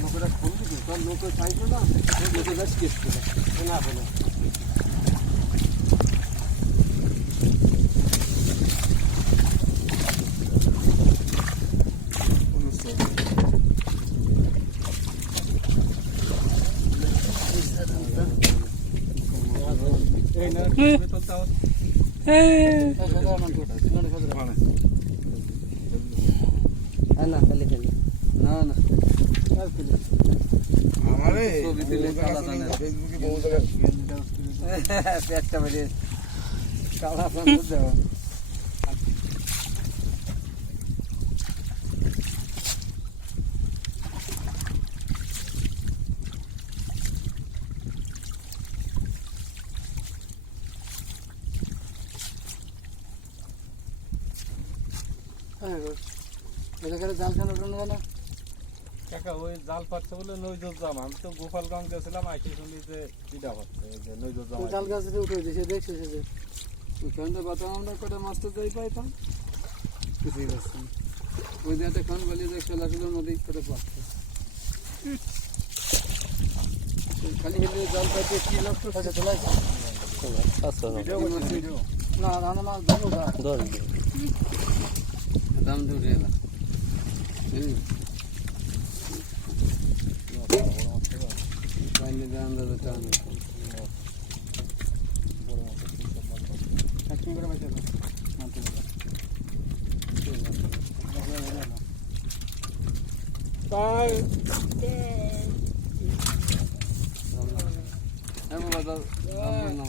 নৌকাটা খুলবি তো তোর নৌকা চাইবে না নৌকা গাছ কেসবে না হলো না খালি খালি না না আমারে ছবি দিলে কালা জানে। ফেসবুকে বহু জায়গায় পেটটা বেরিয়ে কালা সান্দুর দেওয়া জাল খানো কেন জানো কাকা ওই জাল পাচ্ছে বলে নৈজর জাম আমি তো গোপালগঞ্জ গেছিলাম আইসি শুনি যে পিঠা পাচ্ছে যে নৈজর জাম জাল গাছ থেকে উঠে দিয়েছে দেখছ সে যে ওখানটা আমরা কটা মাছ তো যাই পাইতাম। কিছুই পাচ্ছি না। ওই যে একটা খান বলি যে ছিল নদী করে পাচ্ছে খালি হেলে জাল পাইতে কি নষ্ট থাকে তোলাই না রান্না মাছ ধরো। Adam duruyor bak. Değil mi? Kendi dağında da tanıyor. Kaç bin gram açalım? Bye. Hem bu kadar anlamam.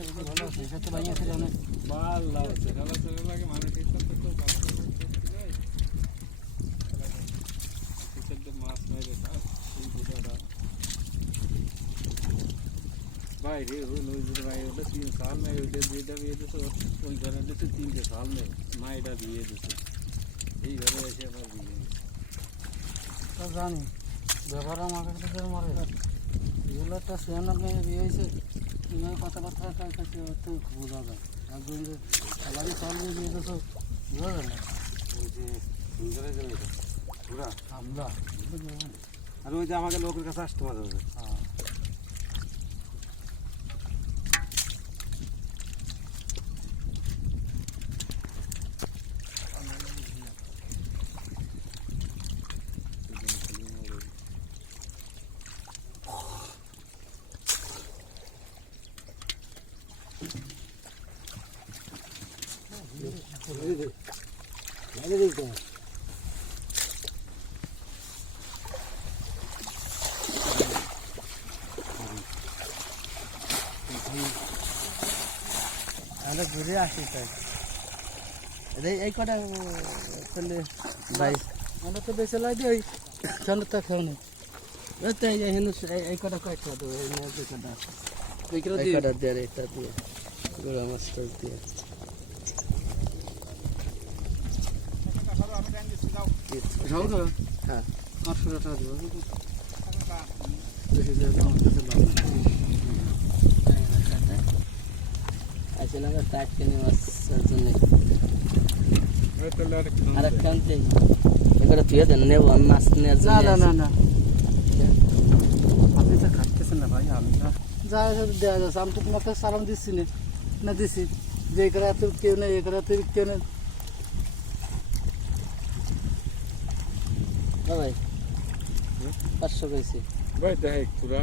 ওটা উঠে না সে তো ভালো আছে সে তো ভাইয়া ছিল অনেক মাল লাগছে খেলা চলে লাগে মানুষ ইচ্ছা তো মাছ মেরে। খায় এই বুড়াটা ভাই রে ওই নজর ভাই ওটা তিন সাল নেই ওইটা যেটা বিয়ে দিচ্ছে ওই ঘরে দিচ্ছে তিনটে সাল নেই মা এটা বিয়ে দিচ্ছে এই ঘরে এসে আবার বিয়ে জানি ব্যবহার আমাকে কাছে মারে এগুলো একটা সিয়ানার মেয়ে বিয়ে হয়েছে। মেয়ে কথাবার্তা কাছে বোঝা যায় একজন যে বাড়ি চাল নিয়ে বিয়ে বোঝা যায় না? ওই যে সুন্দরের জন্য এটা। আমরা। আর ওই যে আমাকে লোকের কাছে আসতে মাঝে মাঝে হ্যাঁ আমরা ঘুরে আসি তাই। এই কটা করলে ভাই? আমরা তো বেশি লাই দিই, চলো তো খেও নি। এই কটা কয় খাওয়া দেবো এই কটা দুই এটা দিয়ে গোড়া মাছটা দিয়ে। হ্যাঁ। পাঁচশো টাকা দেবো। আসলে আমরা জন্য। আর একটা এগুলো তুই দেন নেব আমি মাছ নেওয়ার জন্য না না না আপনি তো খাচ্ছেন না ভাই আমি যা দেওয়া যাচ্ছে আমি তো তোমাকে সালাম দিচ্ছি না। नदीशी जे एक रात तो विकते एक क्यों नहीं तो हाँ भाई। पाचशे पैसे भाई देख एक तुला